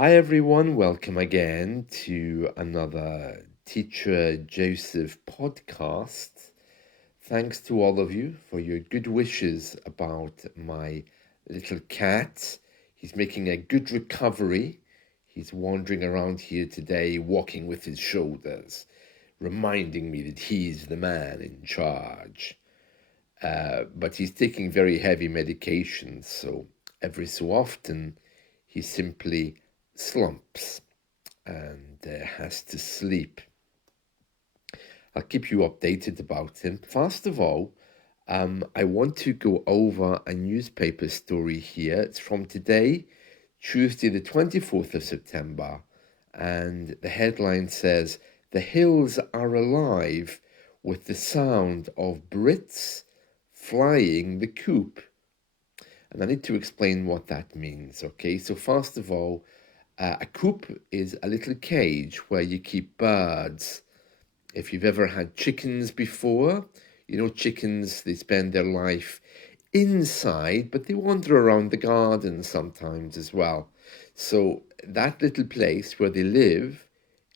Hi everyone, welcome again to another Teacher Joseph podcast. Thanks to all of you for your good wishes about my little cat. He's making a good recovery. He's wandering around here today, walking with his shoulders, reminding me that he's the man in charge. But he's taking very heavy medications, so every so often he simply slumps and has to sleep. I'll keep you updated about him. First of all, I want to go over a newspaper story here. It's from today, Tuesday, the 24th of September, and the headline says, "The hills are alive with the sound of Brits flying the coop." And I need to explain what that means, okay? So first of all, a coop is a little cage where you keep birds. If you've ever had chickens before, you know chickens, they spend their life inside, but they wander around the garden sometimes as well. So that little place where they live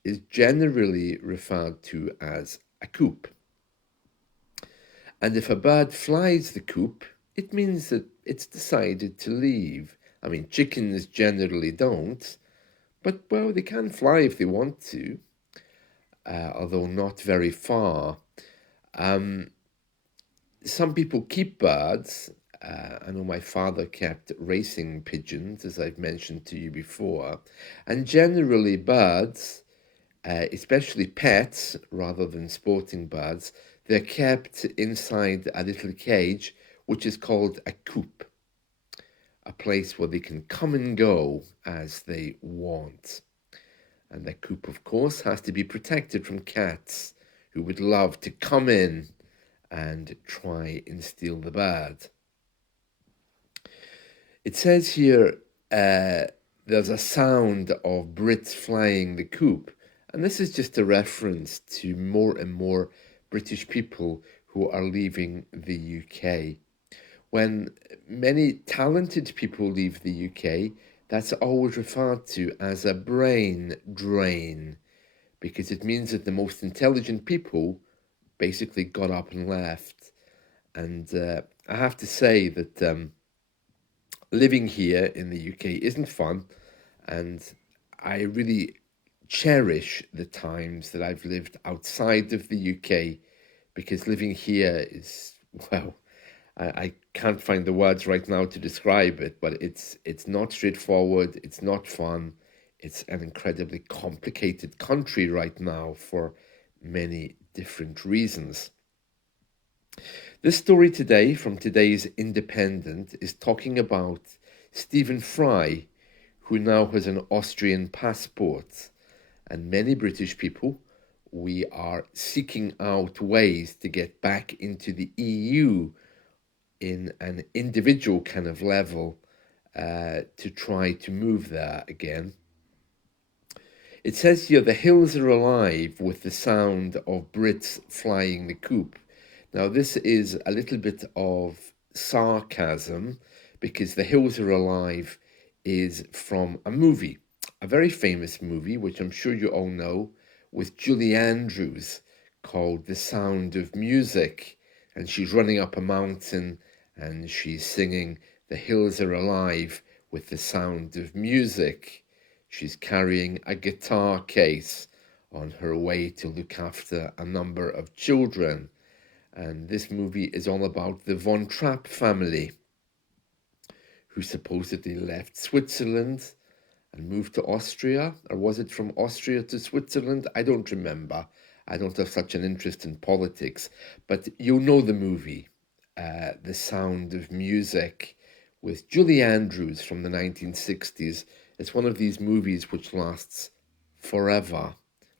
is generally referred to as a coop. And if a bird flies the coop, it means that it's decided to leave. I mean, chickens generally don't, but well, they can fly if they want to, although not very far. Some people keep birds. I know my father kept racing pigeons, as I've mentioned to you before. And generally, birds, especially pets rather than sporting birds, they're kept inside a little cage, which is called a coop, a place where they can come and go as they want. And the coop, of course, has to be protected from cats who would love to come in and try and steal the bird. It says here there's a sound of Brits flying the coop, and this is just a reference to more and more British people who are leaving the UK. When many talented people leave the UK, that's always referred to as a brain drain, because it means that the most intelligent people basically got up and left. And I have to say that living here in the UK isn't fun, and I really cherish the times that I've lived outside of the UK, because living here is, well, I can't find the words right now to describe it, but it's not straightforward, it's not fun, it's an incredibly complicated country right now for many different reasons. This story today from today's Independent is talking about Stephen Fry, who now has an Austrian passport. And many British people, we are seeking out ways to get back into the EU in an individual kind of level to try to move there again. It says here, the hills are alive with the sound of Brits flying the coop. Now, this is a little bit of sarcasm because the hills are alive is from a movie, a very famous movie, which I'm sure you all know, with Julie Andrews, called The Sound of Music. And she's running up a mountain and she's singing, "The hills are alive with the sound of music." She's carrying a guitar case on her way to look after a number of children. And this movie is all about the Von Trapp family, who supposedly left Switzerland and moved to Austria. Or was it from Austria to Switzerland? I don't remember. I don't have such an interest in politics. But you'll know the movie, The Sound of Music, with Julie Andrews from the 1960s. It's one of these movies which lasts forever.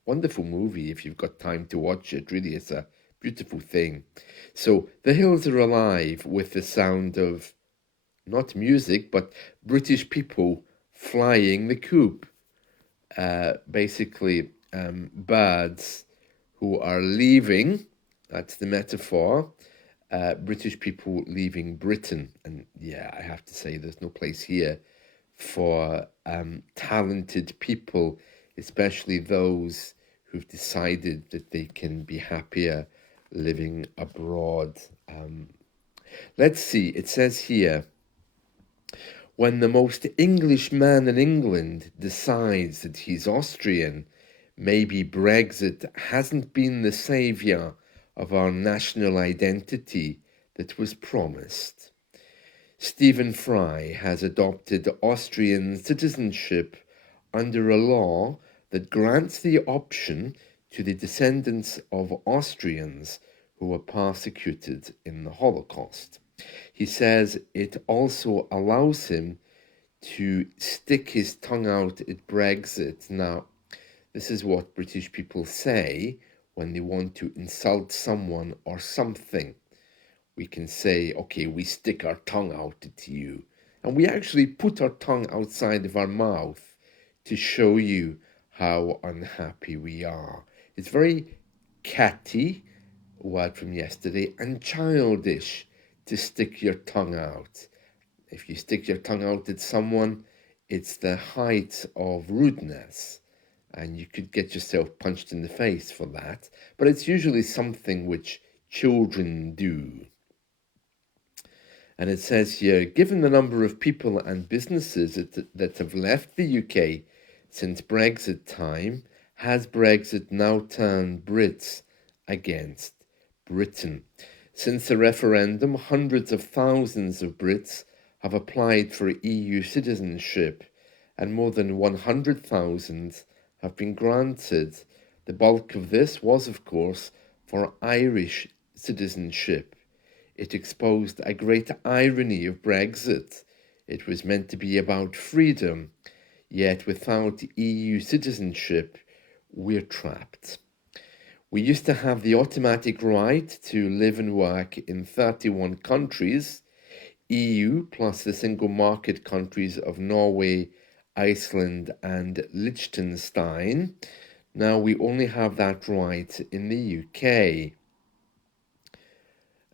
Wonderful movie if you've got time to watch it. Really, it's a beautiful thing. So the hills are alive with the sound of not music, but British people flying the coop. Basically, birds who are leaving, that's the metaphor, British people leaving Britain. And yeah, I have to say, there's no place here for talented people, especially those who've decided that they can be happier living abroad. Let's see, it says here, when the most English man in England decides that he's Austrian, maybe Brexit hasn't been the saviour of our national identity that was promised. Stephen Fry has adopted Austrian citizenship under a law that grants the option to the descendants of Austrians who were persecuted in the Holocaust. He says it also allows him to stick his tongue out at Brexit. Now, this is what British people say when they want to insult someone or something. We can say, okay, we stick our tongue out at you. And we actually put our tongue outside of our mouth to show you how unhappy we are. It's very catty, word from yesterday, and childish to stick your tongue out. If you stick your tongue out at someone, it's the height of rudeness, and you could get yourself punched in the face for that. But it's usually something which children do. And it says here, given the number of people and businesses that have left the UK since Brexit time, has Brexit now turned Brits against Britain? Since the referendum, hundreds of thousands of Brits have applied for EU citizenship, and more than 100,000 have been granted. The bulk of this was, of course, for Irish citizenship. It exposed a great irony of Brexit. It was meant to be about freedom, yet without EU citizenship, we're trapped. We used to have the automatic right to live and work in 31 countries, EU plus the single market countries of Norway, Iceland, and Liechtenstein. Now we only have that right in the UK.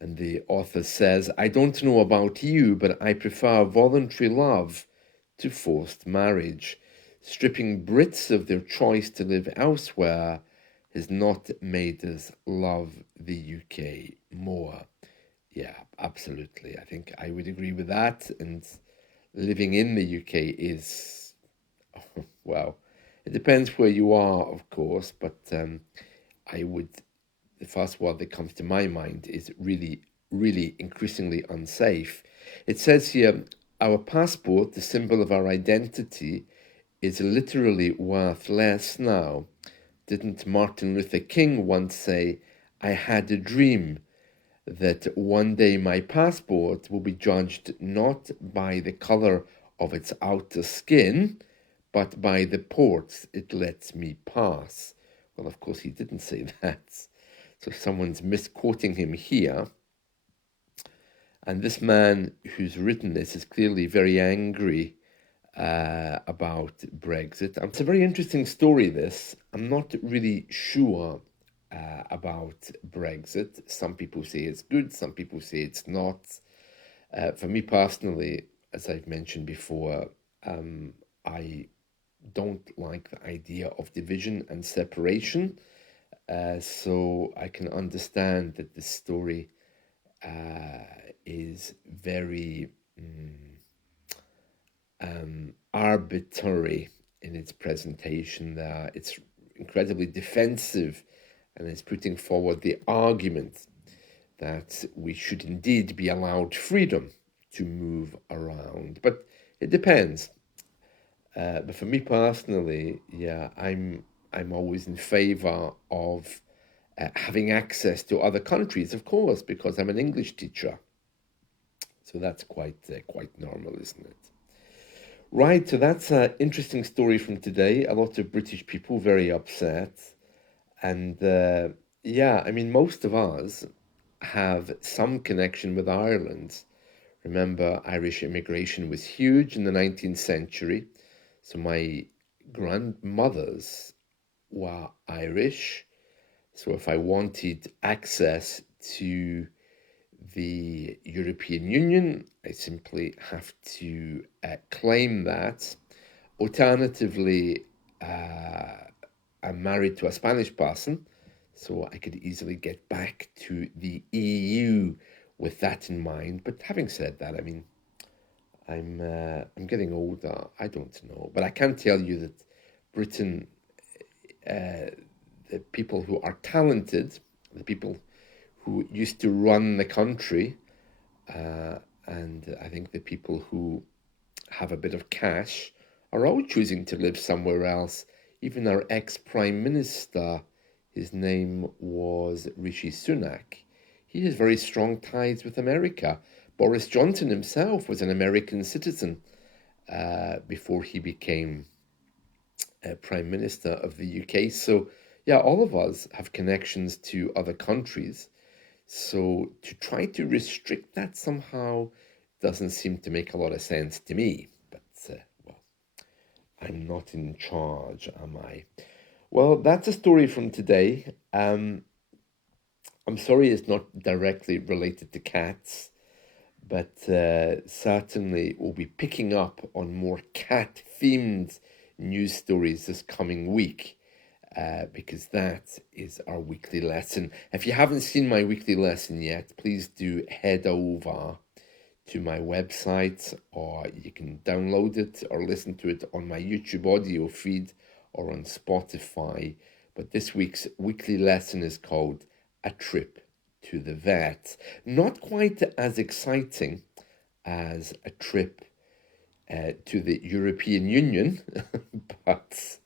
And the author says, I don't know about you, but I prefer voluntary love to forced marriage. Stripping Brits of their choice to live elsewhere has not made us love the UK more. Yeah, absolutely. I think I would agree with that. And living in the UK is, well, it depends where you are, of course, but the first word that comes to my mind is really, really increasingly unsafe. It says here, our passport, the symbol of our identity, is literally worth less now. Didn't Martin Luther King once say, I had a dream that one day my passport will be judged not by the colour of its outer skin, but by the ports it lets me pass. Well, of course, he didn't say that. So someone's misquoting him here. And this man who's written this is clearly very angry about Brexit. And it's a very interesting story, this. I'm not really sure about Brexit. Some people say it's good, some people say it's not. For me personally, as I've mentioned before, I don't like the idea of division and separation. So I can understand that this story is very arbitrary in its presentation there. It's incredibly defensive, and it's putting forward the argument that we should indeed be allowed freedom to move around. But it depends. But for me personally, yeah, I'm always in favour of having access to other countries, of course, because I'm an English teacher. So that's quite normal, isn't it? Right, so that's an interesting story from today. A lot of British people very upset. And yeah, I mean, most of us have some connection with Ireland. Remember, Irish immigration was huge in the 19th century. So my grandmothers were Irish. So if I wanted access to the European Union. I simply have to claim that. Alternatively, I'm married to a Spanish person, so I could easily get back to the EU with that in mind. But having said that, I mean, I'm getting older. I don't know, but I can tell you that Britain, the people who are talented, the people who used to run the country, and I think the people who have a bit of cash are all choosing to live somewhere else. Even our ex-Prime Minister, his name was Rishi Sunak. He has very strong ties with America. Boris Johnson himself was an American citizen before he became Prime Minister of the UK. So, yeah, all of us have connections to other countries. So, to try to restrict that somehow doesn't seem to make a lot of sense to me. But, well, I'm not in charge, am I? Well, that's a story from today. I'm sorry it's not directly related to cats, but certainly we'll be picking up on more cat-themed news stories this coming week, because that is our weekly lesson. If you haven't seen my weekly lesson yet, please do head over to my website, or you can download it or listen to it on my YouTube audio feed or on Spotify. But this week's weekly lesson is called A Trip to the Vet. Not quite as exciting as a trip to the European Union, but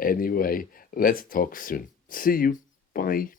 anyway, let's talk soon. See you. Bye.